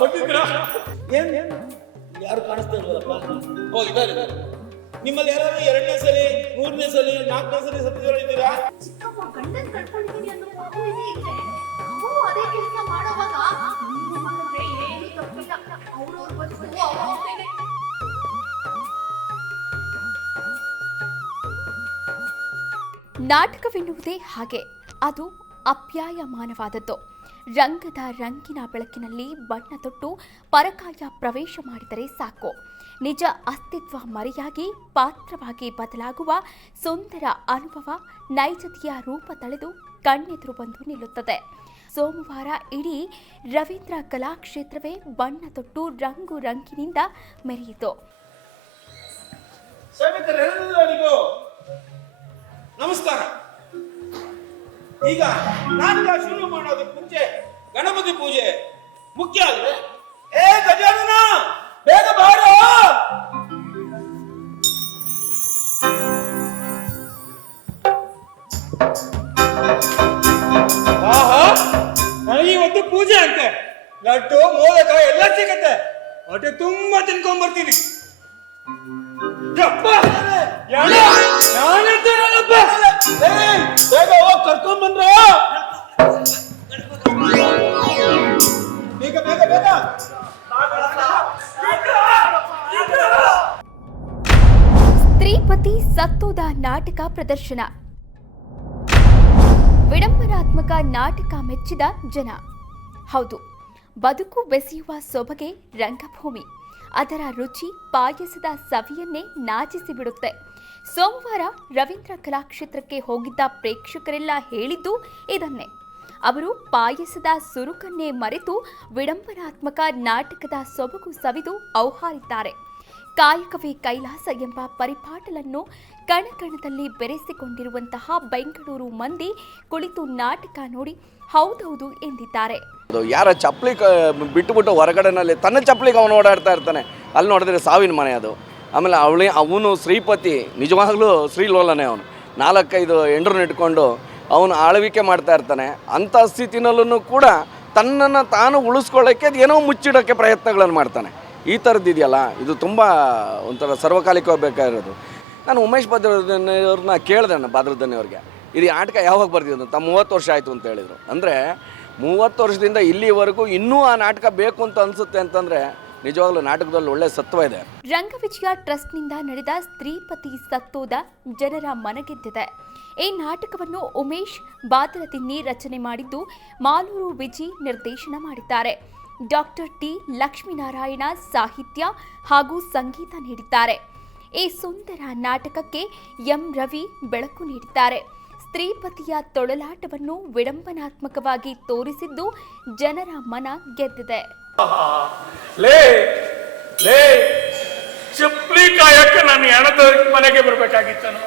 ಬಂದಿದ್ರಾ? ಏನ್ ಯಾರು ಕಾಣಿಸ್ತಾ ಇಲ್ವಲ್ಲಪ್ಪ? ಓ ಇದ್ದಾರೆ. ನಿಮ್ಮಲ್ಲಿ ಯಾರು ಎರಡನೇ ಸಲಿ, ಮೂರನೇ ಸಲಿ, ನಾಲ್ಕನೇ ಸಲಿ ಸತ್ತಿದ್ರು ಇದ್ದೀರಾ? ಚಿಕ್ಕಪ್ಪ ಗಂಡನ್ ಕಳ್ಕೊಂಡಿದ್ದೀನಿ ಅನ್ನೋ ಮಗು ಇದೆ ಇದ್ರೆ ಅವರು ಅದೇ ಕೆಲಸ ಮಾಡೋವಾಗ ನಿಮ್ಮ ಮಗನಿಗೆ ಏನು ತಪ್ಪಿಲ್ಲ. ಅವ್ರವ್ರ ಬದುಕು ಅವ್ರವ್ರದೇನೆ. ನಾಟಕವೆನ್ನುವುದೇ ಹಾಗೆ, ಅದು ಅಪ್ಯಾಯಮಾನವಾದದ್ದು. ರಂಗದ ರಂಗಿನ ಬೆಳಕಿನಲ್ಲಿ ಬಣ್ಣ ತೊಟ್ಟು ಪರಕಾಯ ಪ್ರವೇಶ ಮಾಡಿದರೆ ಸಾಕು, ನಿಜ ಅಸ್ತಿತ್ವ ಮರೆಯಾಗಿ ಪಾತ್ರವಾಗಿ ಬದಲಾಗುವ ಸುಂದರ ಅನುಭವ ನೈಜತೆಯ ರೂಪ ತಳೆದು ಕಣ್ಣೆದುರು ಬಂದು ನಿಲ್ಲುತ್ತದೆ. ಸೋಮವಾರ ಇಡೀ ರವೀಂದ್ರ ಕಲಾಕ್ಷೇತ್ರವೇ ಬಣ್ಣ ತೊಟ್ಟು ರಂಗು ರಂಗಿನಿಂದ ಮೆರೆಯಿತು. ಸೇವಕರೆಲ್ಲರಿಗೂ ನಮಸ್ಕಾರ. ಈಗ ನಾಟಕ ಶುರು ಮಾಡೋದಕ್ಕೆ ಮುಂಚೆ ಗಣಪತಿ ಪೂಜೆ ಮುಖ್ಯ ಅಲ್ವೇ? ಏ ಗಜಾನನ, ಬೇಗ ಬಾರೋ. ಆಹಾ, ಇವತ್ತು ಪೂಜೆ ಅಂತೆ. ಲಡ್ಡು ಮೋದಕ ಎಲ್ಲ ಸಿಗತ್ತೆ. ಹೊಟ್ಟೆ ತುಂಬಾ ತಿನ್ಕೊಂಡ್ ಬರ್ತೀನಿ. ಬೇಗ ಹೋಗಿ ಕರ್ಕೊಂಡ್ ಬಂದ್ರ. ಬೇಗ ಬೇಗ ಬೇಗ. ಸ್ತ್ರೀಪತಿ ಸತ್ತೋದ ನಾಟಕ ಪ್ರದರ್ಶನ. ವಿಡಂಬನಾತ್ಮಕ ನಾಟಕ ಮೆಚ್ಚಿದ ಜನ. ಹೌದು, ಬದುಕು ಬೆಸೆಯುವ ಸೊಬಗೆ ರಂಗಭೂಮಿ. ಅದರ ರುಚಿ ಪಾಯಸದ ಸವಿಯನ್ನೇ ನಾಚಿಸಿ ಬಿಡುತ್ತೆ. ಸೋಮವಾರ ರವೀಂದ್ರ ಕಲಾಕ್ಷೇತ್ರಕ್ಕೆ ಹೋಗಿದ್ದ ಪ್ರೇಕ್ಷಕರೆಲ್ಲ ಹೇಳಿದ್ದು ಇದನ್ನೇ. ಅವರು ಪಾಯಸದ ಸುರುಕನ್ನೇ ಮರೆತು ವಿಡಂಬನಾತ್ಮಕ ನಾಟಕದ ಸೊಬಗು ಸವಿದು ಔಹಾರಿದ್ದಾರೆ. ಕಾಯಕವೇ ಕೈಲಾಸ ಎಂಬ ಪರಿಪಾಟಲನ್ನು ಕಣಕಣದಲ್ಲಿ ಬೆರೆಸಿಕೊಂಡಿರುವಂತಹ ಬೆಂಗಳೂರು ಮಂದಿ ಕುಳಿತು ನಾಟಕ ನೋಡಿ ಹೌದೌದು ಎಂದಿದ್ದಾರೆ. ಯಾರ ಚಪ್ಪಲಿ ಬಿಟ್ಟುಬಿಟ್ಟು ಹೊರಗಡೆನಲ್ಲಿ ತನ್ನ ಚಪ್ಪಲಿಗೆ ಅವನು ಓಡಾಡ್ತಾ ಇರ್ತಾನೆ. ಅಲ್ಲಿ ನೋಡಿದ್ರೆ ಸಾವಿನ ಮನೆ ಅದು. ಆಮೇಲೆ ಅವನು ಶ್ರೀಪತಿ, ನಿಜವಾಗ್ಲೂ ಶ್ರೀಲೋಲನೇ. ಅವನು 4-5 ಹೆಂಡ್ರನ್ನ ಇಟ್ಕೊಂಡು ಅವನು ಆಳ್ವಿಕೆ ಮಾಡ್ತಾ ಇರ್ತಾನೆ. ಅಂಥ ಸ್ಥಿತಿನಲ್ಲೂ ಕೂಡ ತನ್ನನ್ನು ತಾನು ಉಳಿಸ್ಕೊಳ್ಳೋಕ್ಕೆ ಏನೋ ಮುಚ್ಚಿಡೋಕ್ಕೆ ಪ್ರಯತ್ನಗಳನ್ನು ಮಾಡ್ತಾನೆ. ಈ ಥರದ್ದಿದೆಯಲ್ಲ, ಇದು ತುಂಬ ಒಂಥರ ಸರ್ವಕಾಲಿಕವಾಗಿ ಬೇಕಾಗಿರೋದು. ನಾನು ಉಮೇಶ್ ಭದ್ರದನಿಯವ್ರನ್ನ ಕೇಳಿದೆ, ಭದ್ರದನಿಯವ್ರಿಗೆ, ಇದು ನಾಟಕ ಯಾವಾಗ ಬರ್ತಿದ್ದು ಅಂತ. 30 ವರ್ಷ ಆಯಿತು ಅಂತ ಹೇಳಿದರು. ಅಂದರೆ 30 ವರ್ಷದಿಂದ ಇಲ್ಲಿವರೆಗೂ ಇನ್ನೂ ಆ ನಾಟಕ ಬೇಕು ಅಂತ ಅನಿಸುತ್ತೆ ಅಂತಂದರೆ ನಿಜವಾಗ್ಲೂ ನಾಟಕದಲ್ಲಿ ಒಳ್ಳೆ ಸತ್ವ ಇದೆ. ರಂಗವಿಜಯ ಟ್ರಸ್ಟ್ನಿಂದ ನಡೆದ ಸ್ತ್ರೀಪತಿ ಸತ್ತೋದ ಜನರ ಮನಗೆದ್ದಿದೆ. ಈ ನಾಟಕವನ್ನು ಉಮೇಶ್ ಬಾದರದಿನ್ನಿ ರಚನೆ ಮಾಡಿದ್ದು, ಮಾಲೂರು ವಿಜಿ ನಿರ್ದೇಶನ ಮಾಡಿದ್ದಾರೆ. ಡಾಕ್ಟರ್ ಟಿ ಲಕ್ಷ್ಮೀನಾರಾಯಣ ಸಾಹಿತ್ಯ ಹಾಗೂ ಸಂಗೀತ ನೀಡಿದ್ದಾರೆ. ಈ ಸುಂದರ ನಾಟಕಕ್ಕೆ ಎಂ ರವಿ ಬೆಳಕು ನೀಡಿದ್ದಾರೆ. ಸ್ತ್ರೀಪತಿಯ ತೊಳಲಾಟವನ್ನು ವಿಡಂಬನಾತ್ಮಕವಾಗಿ ತೋರಿಸಿದ್ದು ಜನರ ಮನ ಗೆದ್ದಿದೆ. ಲೇ ಲೇ ಚಪ್ಪಲಿ ಕಾಯಕ್ಕೆ ನಾನು ಹೆಣದ ಮನೆಗೆ ಬರ್ಬೇಕಾಗಿತ್ತನು.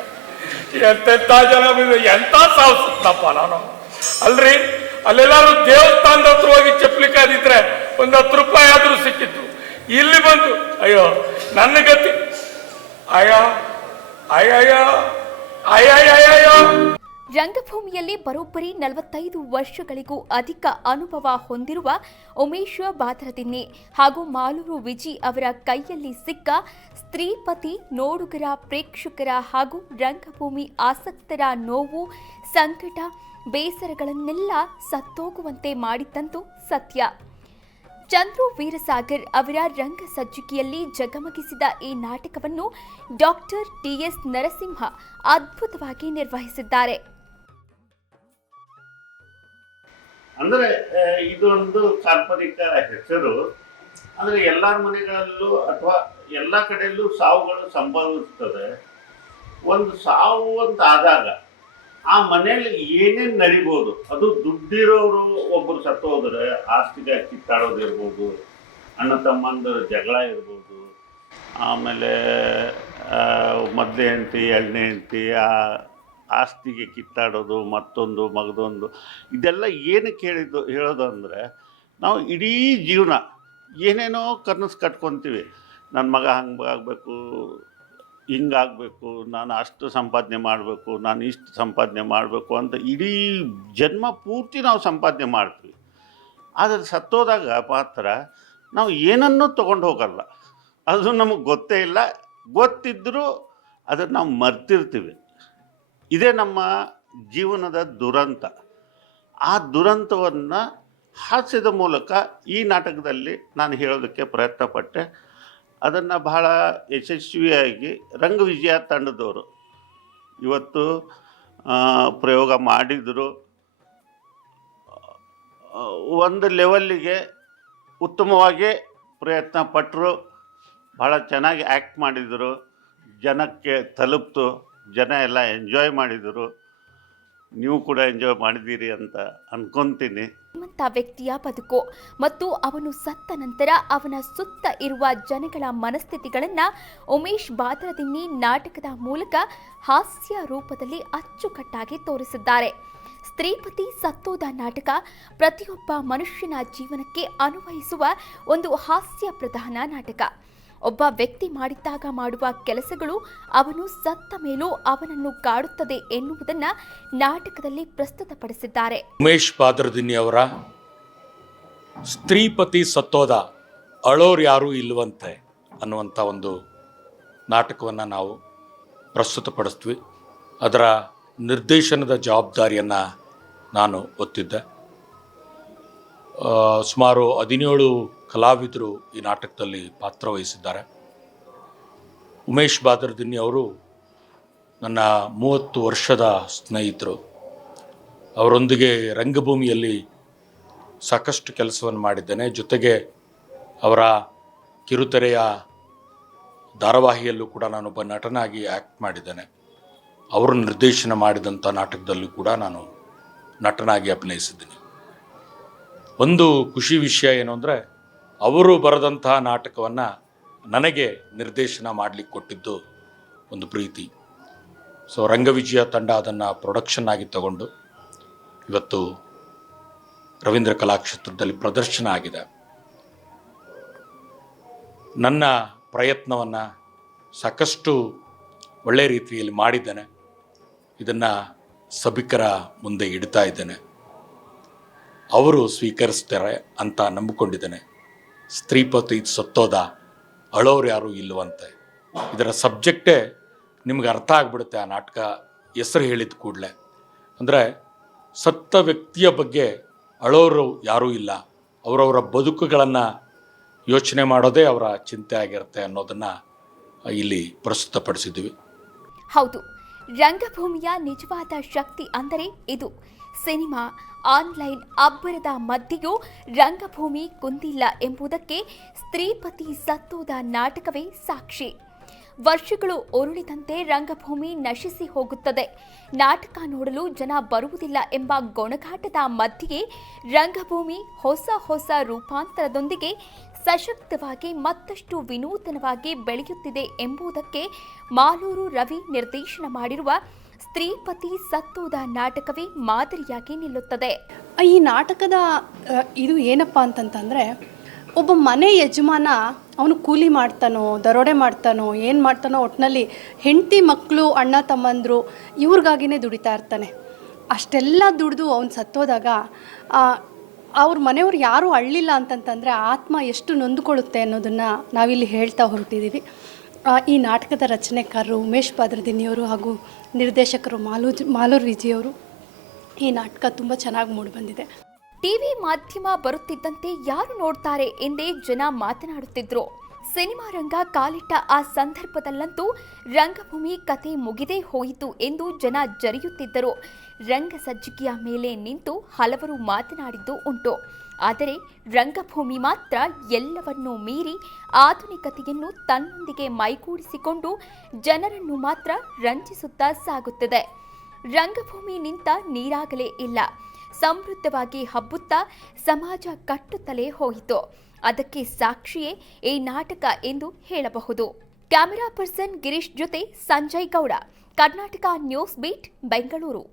ಎಂತೆಂಥ ಜನ ಎಂತ ಸಾವು ಸುತ್ತಪ್ಪ ನಾನು. ಅಲ್ರಿ, ಅಲ್ಲೆಲ್ಲಾರು ದೇವಸ್ಥಾನದ ಹತ್ರ ಹೋಗಿ ಚಪ್ಪಲಿ ಕಾದಿದ್ರೆ 10 ರೂಪಾಯಿ ಆದ್ರೂ ಸಿಕ್ಕಿತ್ತು. ಇಲ್ಲಿ ಬಂದು ಅಯ್ಯೋ ನನ್ನ ಗತಿ. ಅಯ್ಯೋ ಅಯ್ಯಯ್ಯೋ ಅಯ್ಯಯ್ಯಯ್ಯೋ. ರಂಗಭೂಮಿಯಲ್ಲಿ ಬರೋಬ್ಬರಿ 45 ವರ್ಷಗಳಿಗೂ ಅಧಿಕ ಅನುಭವ ಹೊಂದಿರುವ ಉಮೇಶ್ ಬಾದರದಿನ್ನಿ ಹಾಗೂ ಮಾಲೂರು ವಿಜಿ ಅವರ ಕೈಯಲ್ಲಿ ಸಿಕ್ಕ ಸ್ತ್ರೀಪತಿ ನೋಡುಗರ, ಪ್ರೇಕ್ಷಕರ ಹಾಗೂ ರಂಗಭೂಮಿ ಆಸಕ್ತರ ನೋವು, ಸಂಕಟ, ಬೇಸರಗಳನ್ನೆಲ್ಲ ಸತ್ತೋಗುವಂತೆ ಮಾಡಿದ್ದಂತೂ ಸತ್ಯ. ಚಂದ್ರು ವೀರಸಾಗರ್ ಅವರ ರಂಗ ಸಜ್ಜಿಕೆಯಲ್ಲಿ ಜಗಮಗಿಸಿದ ಈ ನಾಟಕವನ್ನು ಡಾಕ್ಟರ್ ಟಿಎಸ್ ನರಸಿಂಹ ಅದ್ಭುತವಾಗಿ ನಿರ್ವಹಿಸಿದ್ದಾರೆ. ಅಂದರೆ ಇದೊಂದು ಕಾಲ್ಪನಿಕ ಹೆಸರು. ಅಂದರೆ ಎಲ್ಲರ ಮನೆಗಳಲ್ಲೂ ಅಥವಾ ಎಲ್ಲ ಕಡೆಯಲ್ಲೂ ಸಾವುಗಳು ಸಂಭವಿಸ್ತದೆ. ಒಂದು ಸಾವು ಅಂತ ಆದಾಗ ಆ ಮನೆಯಲ್ಲಿ ಏನೇನು ನಡಿಬೋದು, ಅದು ದುಡ್ಡಿರೋರು ಒಬ್ಬರು ಸತ್ತು ಹೋದರೆ ಆಸ್ತಿಗೆ ಕಿತ್ತಾಡೋದಿರ್ಬೋದು, ಅಣ್ಣ ತಮ್ಮಂದರ ಜಗಳ ಇರ್ಬೋದು, ಆಮೇಲೆ ಮೊದಲೇ ಹೆಂಡತಿ ಎರಡನೇ ಹೆಂಡತಿ ಆ ಆಸ್ತಿಗೆ ಕಿತ್ತಾಡೋದು, ಮತ್ತೊಂದು ಮಗದೊಂದು, ಇದೆಲ್ಲ ಏನಕ್ಕೆ ಹೇಳೋದು ಅಂದರೆ, ನಾವು ಇಡೀ ಜೀವನ ಏನೇನೋ ಕನಸು ಕಟ್ಕೊತೀವಿ. ನನ್ನ ಮಗ ಹಂಗೆ ಆಗಬೇಕು, ಹಿಂಗಾಗಬೇಕು, ನಾನು ಅಷ್ಟು ಸಂಪಾದನೆ ಮಾಡಬೇಕು, ನಾನು ಇಷ್ಟು ಸಂಪಾದನೆ ಮಾಡಬೇಕು ಅಂತ ಇಡೀ ಜನ್ಮ ಪೂರ್ತಿ ನಾವು ಸಂಪಾದನೆ ಮಾಡ್ತೀವಿ. ಆದರೆ ಸತ್ತೋದಾಗ ಮಾತ್ರ ನಾವು ಏನನ್ನೂ ತೊಗೊಂಡು ಹೋಗಲ್ಲ. ಅದು ನಮಗೆ ಗೊತ್ತೇ ಇಲ್ಲ, ಗೊತ್ತಿದ್ದರೂ ಅದನ್ನು ನಾವು ಮರ್ತಿರ್ತೀವಿ. ಇದೇ ನಮ್ಮ ಜೀವನದ ದುರಂತ. ಆ ದುರಂತವನ್ನು ಹಾಸ್ಯದ ಮೂಲಕ ಈ ನಾಟಕದಲ್ಲಿ ನಾನು ಹೇಳೋದಕ್ಕೆ ಪ್ರಯತ್ನಪಟ್ಟೆ. ಅದನ್ನು ಬಹಳ ಯಶಸ್ವಿಯಾಗಿ ರಂಗವಿಜಯ ತಂಡದವರು ಇವತ್ತು ಪ್ರಯೋಗ ಮಾಡಿದರು. ಒಂದು ಲೆವೆಲ್ಲಿಗೆ ಉತ್ತಮವಾಗಿ ಪ್ರಯತ್ನ ಪಟ್ಟರು, ಭಾಳ ಚೆನ್ನಾಗಿ ಆ್ಯಕ್ಟ್ ಮಾಡಿದರು, ಜನಕ್ಕೆ ತಲುಪ್ತು, ಜನ ಎಲ್ಲ ಎಂಜಾಯ್ ಮಾಡಿದರು. ನೀವು ಕೂಡ ಎಂಜಾಯ್ ಮಾಡಿದ್ದೀರಿ ಅಂತ ಅನ್ಕೊತೀನಿ. ಶ್ರೀಮಂತ ವ್ಯಕ್ತಿಯ ಬದುಕು ಮತ್ತು ಅವನು ಸತ್ತ ನಂತರ ಅವನ ಸುತ್ತ ಇರುವ ಜನಗಳ ಮನಸ್ಥಿತಿಗಳನ್ನು ಉಮೇಶ್ ಬಾದರದಿನ್ನಿ ನಾಟಕದ ಮೂಲಕ ಹಾಸ್ಯ ರೂಪದಲ್ಲಿ ಅಚ್ಚುಕಟ್ಟಾಗಿ ತೋರಿಸಿದ್ದಾರೆ. ಸ್ತ್ರೀಪತಿ ಸತ್ತೋದ ನಾಟಕ ಪ್ರತಿಯೊಬ್ಬ ಮನುಷ್ಯನ ಜೀವನಕ್ಕೆ ಅನ್ವಯಿಸುವ ಒಂದು ಹಾಸ್ಯ ಪ್ರಧಾನ ನಾಟಕ. ಒಬ್ಬ ವ್ಯಕ್ತಿ ಮಾಡಿದ್ದಾಗ ಮಾಡುವ ಕೆಲಸಗಳು ಅವನು ಸತ್ತ ಮೇಲೂ ಅವನನ್ನು ಕಾಡುತ್ತದೆ ಎನ್ನುವುದನ್ನು ನಾಟಕದಲ್ಲಿ ಪ್ರಸ್ತುತಪಡಿಸಿದ್ದಾರೆ. ಉಮೇಶ್ ಬಾದರದಿನ್ನಿ ಅವರ ಸ್ತ್ರೀಪತಿ ಸತ್ತೋದ ಅಳೋರು ಯಾರೂ ಇಲ್ಲವಂತೆ ಅನ್ನುವಂಥ ಒಂದು ನಾಟಕವನ್ನು ನಾವು ಪ್ರಸ್ತುತಪಡಿಸ್ತೀವಿ. ಅದರ ನಿರ್ದೇಶನದ ಜವಾಬ್ದಾರಿಯನ್ನು ನಾನು ಹೊತ್ತಿದ್ದೆ. ಸುಮಾರು 17 ಕಲಾವಿದರು ಈ ನಾಟಕದಲ್ಲಿ ಪಾತ್ರವಹಿಸಿದ್ದಾರೆ. ಉಮೇಶ್ ಬಾದರದಿನ್ನಿ ಅವರು ನನ್ನ 30 ವರ್ಷದ ಸ್ನೇಹಿತರು. ಅವರೊಂದಿಗೆ ರಂಗಭೂಮಿಯಲ್ಲಿ ಸಾಕಷ್ಟು ಕೆಲಸವನ್ನು ಮಾಡಿದ್ದೇನೆ. ಜೊತೆಗೆ ಅವರ ಕಿರುತೆರೆಯ ಧಾರಾವಾಹಿಯಲ್ಲೂ ಕೂಡ ನಾನೊಬ್ಬ ನಟನಾಗಿ ಆ್ಯಕ್ಟ್ ಮಾಡಿದ್ದೇನೆ. ಅವರು ನಿರ್ದೇಶನ ಮಾಡಿದಂಥ ನಾಟಕದಲ್ಲೂ ಕೂಡ ನಾನು ನಟನಾಗಿ ಅಭಿನಯಿಸಿದ್ದೀನಿ. ಒಂದು ಖುಷಿ ವಿಷಯ ಏನು ಅಂದರೆ, ಅವರು ಬರೆದಂತಹ ನಾಟಕವನ್ನು ನನಗೆ ನಿರ್ದೇಶನ ಮಾಡಲಿಕ್ಕೆ ಕೊಟ್ಟಿದ್ದು ಒಂದು ಪ್ರೀತಿ. ಸೊ ರಂಗವಿಜಯ ತಂಡ ಅದನ್ನು ಪ್ರೊಡಕ್ಷನ್ ಆಗಿ ತಗೊಂಡು ಇವತ್ತು ರವೀಂದ್ರ ಕಲಾಕ್ಷೇತ್ರದಲ್ಲಿ ಪ್ರದರ್ಶನ ಆಗಿದೆ. ನನ್ನ ಪ್ರಯತ್ನವನ್ನು ಸಾಕಷ್ಟು ಒಳ್ಳೆಯ ರೀತಿಯಲ್ಲಿ ಮಾಡಿದ್ದೇನೆ. ಇದನ್ನು ಸಭಿಕರ ಮುಂದೆ ಇಡ್ತಾ ಇದ್ದೇನೆ. ಅವರು ಸ್ವೀಕರಿಸ್ತಾರೆ ಅಂತ ನಂಬಿಕೊಂಡಿದ್ದೇನೆ. ಸ್ತ್ರೀಪತಿ ಸತ್ತೋದ ಅಳೋರು ಯಾರೂ ಇಲ್ಲವಂತೆ. ಇದರ ಸಬ್ಜೆಕ್ಟೇ ನಿಮ್ಗೆ ಅರ್ಥ ಆಗಿಬಿಡುತ್ತೆ ಆ ನಾಟಕ ಹೆಸರು ಹೇಳಿದ ಕೂಡಲೇ. ಅಂದರೆ ಸತ್ತ ವ್ಯಕ್ತಿಯ ಬಗ್ಗೆ ಅಳೋರು ಯಾರೂ ಇಲ್ಲ, ಅವರವರ ಬದುಕುಗಳನ್ನು ಯೋಚನೆ ಮಾಡೋದೇ ಅವರ ಚಿಂತೆ ಆಗಿರುತ್ತೆ ಅನ್ನೋದನ್ನು ಇಲ್ಲಿ ಪ್ರಸ್ತುತಪಡಿಸಿದ್ದೀವಿ. ಹೌದು, ರಂಗಭೂಮಿಯ ನಿಜವಾದ ಶಕ್ತಿ ಅಂದರೆ ಇದು. ಸಿನಿಮಾ, ಆನ್ಲೈನ್ ಅಬ್ಬರದ ಮಧ್ಯೆಯೂ ರಂಗಭೂಮಿ ಕುಂದಿಲ್ಲ ಎಂಬುದಕ್ಕೆ ಸ್ತ್ರೀಪತಿ ಸತ್ತೋದ ನಾಟಕವೇ ಸಾಕ್ಷಿ. ವರ್ಷಗಳು ಉರುಳಿದಂತೆ ರಂಗಭೂಮಿ ನಶಿಸಿ ಹೋಗುತ್ತದೆ. ನಾಟಕ ನೋಡಲು ಜನ ಬರುವುದಿಲ್ಲ ಎಂಬ ಗೊಣಗಾಟದ ಮಧ್ಯೆಯೇ ರಂಗಭೂಮಿ ಹೊಸ ಹೊಸ ರೂಪಾಂತರದೊಂದಿಗೆ ಸಶಕ್ತವಾಗಿ ಮತ್ತಷ್ಟು ವಿನೂತನವಾಗಿ ಬೆಳೆಯುತ್ತಿದೆ ಎಂಬುದಕ್ಕೆ ಮಾಲೂರು ರವಿ ನಿರ್ದೇಶನ ಮಾಡಿರುವ ಸ್ತ್ರೀಪತಿ ಸತ್ತೋದ ನಾಟಕವೇ ಮಾದರಿಯಾಗಿ ನಿಲ್ಲುತ್ತದೆ. ಈ ನಾಟಕದ ಇದು ಏನಪ್ಪ ಅಂತಂತಂದರೆ, ಒಬ್ಬ ಮನೆ ಯಜಮಾನ ಅವನು ಕೂಲಿ ಮಾಡ್ತಾನೋ, ದರೋಡೆ ಮಾಡ್ತಾನೋ, ಏನು ಮಾಡ್ತಾನೋ, ಒಟ್ಟಿನಲ್ಲಿ ಹೆಂಡತಿ ಮಕ್ಕಳು, ಅಣ್ಣ ತಮ್ಮಂದರು ಇವ್ರಿಗಾಗಿನೇ ದುಡಿತಾ ಇರ್ತಾನೆ. ಅಷ್ಟೆಲ್ಲ ದುಡಿದು ಅವನು ಸತ್ತೋದಾಗ ಅವ್ರ ಮನೆಯವ್ರು ಯಾರೂ ಅಳ್ಳಿಲ್ಲ ಅಂತಂತಂದರೆ ಆತ್ಮ ಎಷ್ಟು ನೊಂದುಕೊಳ್ಳುತ್ತೆ ಅನ್ನೋದನ್ನು ನಾವಿಲ್ಲಿ ಹೇಳ್ತಾ ಹೊರಟಿದ್ದೀವಿ. ಈ ನಾಟಕದ ರಚನೆಕಾರರು ಉಮೇಶ್ ಬಾದರದಿನ್ನಿಯವರು ಹಾಗೂ ನಿರ್ದೇಶಕರು ಮಾಲೂರು ವಿಜಿಯವರು. ಈ ನಾಟಕ ತುಂಬ ಚೆನ್ನಾಗಿ ಮೂಡಿಬಂದಿದೆ. ಟಿವಿ ಮಾಧ್ಯಮ ಬರುತ್ತಿದ್ದಂತೆ ಯಾರು ನೋಡ್ತಾರೆ ಎಂದೇ ಜನ ಮಾತನಾಡುತ್ತಿದ್ರು. ಸಿನಿಮಾ ರಂಗ ಕಾಲಿಟ್ಟ ಆ ಸಂದರ್ಭದಲ್ಲಂತೂ ರಂಗಭೂಮಿ ಕತೆ ಮುಗಿದೇ ಹೋಯಿತು ಎಂದು ಜನ ಜರಿಯುತ್ತಿದ್ದರು. ರಂಗ ಸಜ್ಜಿಕೆಯ ಮೇಲೆ ನಿಂತು ಹಲವರು ಮಾತನಾಡಿದ್ದು ಉಂಟು. ಆದರೆ ರಂಗಭೂಮಿ ಮಾತ್ರ ಎಲ್ಲವನ್ನೂ ಮೀರಿ ಆಧುನಿಕತೆಯನ್ನು ತನ್ನೊಂದಿಗೆ ಮೈಗೂಡಿಸಿಕೊಂಡು ಜನರನ್ನು ಮಾತ್ರ ರಂಜಿಸುತ್ತಾ ಸಾಗುತ್ತದೆ. ರಂಗಭೂಮಿ ನಿಂತ ನೀರಾಗಲೇ ಇಲ್ಲ, ಸಮೃದ್ಧವಾಗಿ ಹಬ್ಬುತ್ತಾ ಸಮಾಜ ಕಟ್ಟುತ್ತಲೇ ಹೋಯಿತು. ಅದಕ್ಕೆ ಸಾಕ್ಷಿಯೇ ಈ ನಾಟಕ ಎಂದು ಹೇಳಬಹುದು. ಕ್ಯಾಮೆರಾ ಪರ್ಸನ್ ಗಿರೀಶ್ ಜೊತೆ ಸಂಜಯ್ ಗೌಡ, ಕರ್ನಾಟಕ ನ್ಯೂಸ್ ಬೀಟ್, ಬೆಂಗಳೂರು.